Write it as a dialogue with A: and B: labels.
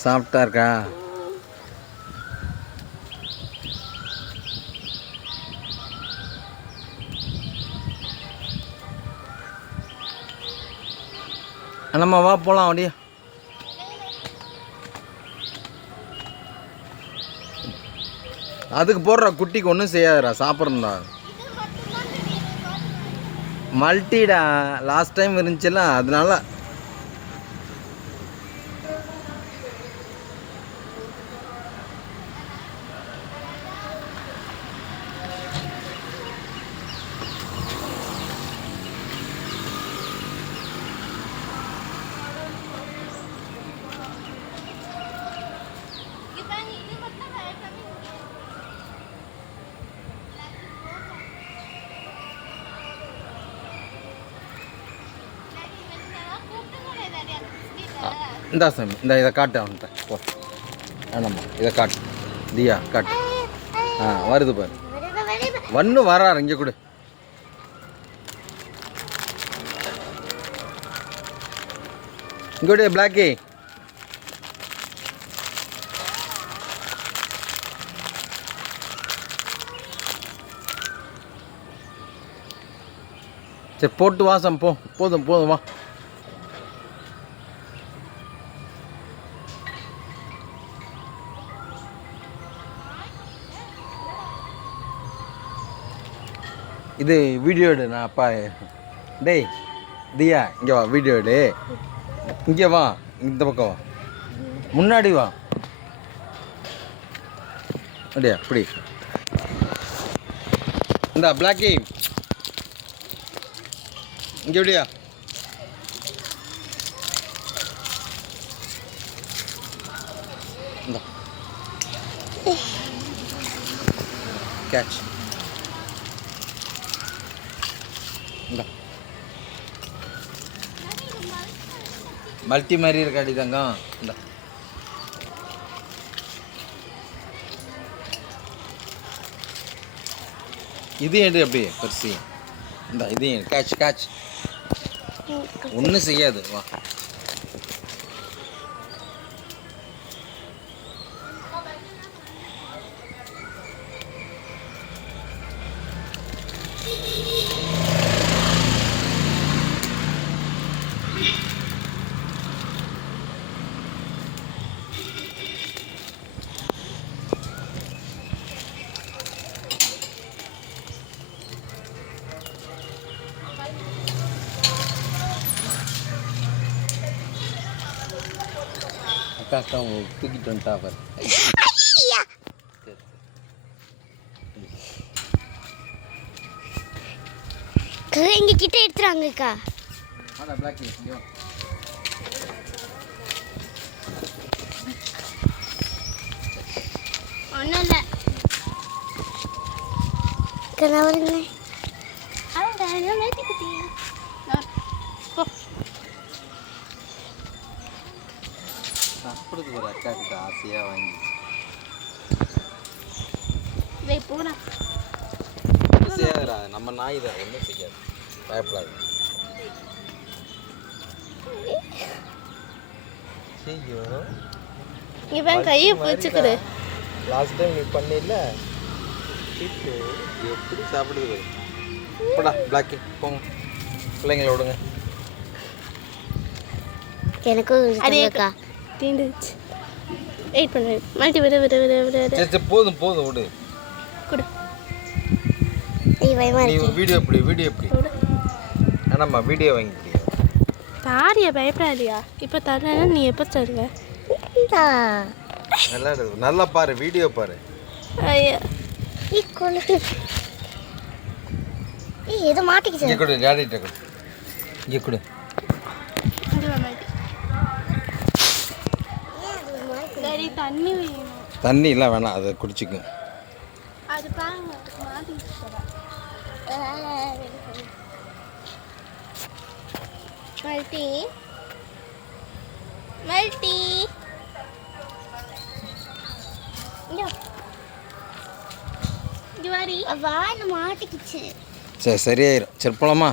A: சாஃப்டா இருக்கா? நம்ம வா போகலாம் அப்படியே அதுக்கு போடுற குட்டிக்கு ஒன்றும் செய்யாதுடா சாப்பிட்றா மல்டிடா லாஸ்ட் டைம் இருந்துச்சுல்ல அதனால இந்தா சாமி இந்த இதை காட்டு அவன்கிட்ட. போ. வேணாம்மா இதை காட்டு. தியா காட்டு. ஆ வருது பாரு. வண்ணு வராரு இங்கே கொடு. இங்கோடைய பிளாக்கி. சரி போட்டு வாசம் போ. போதும் போதும் வா. இது வீடியோ எடு நான் அப்பா டேய் தியா இங்கே வா வீடியோ எடு. இங்கே வா இந்த பக்கம் வா. முன்னாடி வா. அப்படியா அப்படி. இந்த பிளாக்கி இங்கே எப்படியா? இந்த. கேட்ச் இந்த. மல்டி மாதிரி இருக்காடி தங்கம். இந்த. இது எடு அப்படியே பெருசி. இந்த இது கேட்ச் கேட்ச் ஒன்றும் செய்யாது. வா. அக்கா தூக்கிட்டு வந்துட்டா பாரு
B: எங்க கிட்ட எடுத்துறாங்கக்கா
A: ஆடா பிளாக் இங்கே வா
B: ஒன்றும் இல்லை கணவருங்க
A: சாப்பிடுறது ஒரு அக்கா கிட்ட ஆசையாக வாங்கி செய்யாதுடா நம்ம நாய் தான் ஒன்றும் செய்யாது. பயப்படாது. ஐயோ.
B: இவன் கையை பிடிச்சிக்குது
A: லாஸ்ட் டைம் நீ பண்ணில? எப்படி சாப்பிடுது போடா பிளாக்கி போங்க. பிள்ளைங்கள விடுங்க.
B: எனக்கும்
C: அதே
B: அக்கா
C: தீந்துச்சு வெயிட் பண்ணு. மல்டி விட விட விட விட விட.
A: போதும் போதும் விடு.
C: கொடு.
A: வீடியோ எப்படி வீடியோ எப்படி? வேணாம்மா வீடியோ வாங்கிக்கிறியா
C: தாரியா பயப்படாதியா. இப்போ தரலன்னா நீ எப்போ தருவ.
A: நல்லா இருக்கு நல்லா பாரு வீடியோ பாரு.
C: ஐயா.
B: ஈ, கொலு. ஏய் ஏதோ மாட்டிக்கிச்சு.
A: இங்கே கொடு டேடிட்ட கொடு. இங்கே கொடு
C: இங்க வா மல்டி சரி தண்ணி வேணும்.
A: தண்ணி எல்லாம் வேணாம் அதை குடிச்சிக்கும்
C: அது பாருங்க மாட்டிட்டு போறா மல்டி. மல்டி. வாடி.
B: வாயில் மாட்டிக்கிச்சு.
A: சரி சரியாயிரும். சரி போலாமா?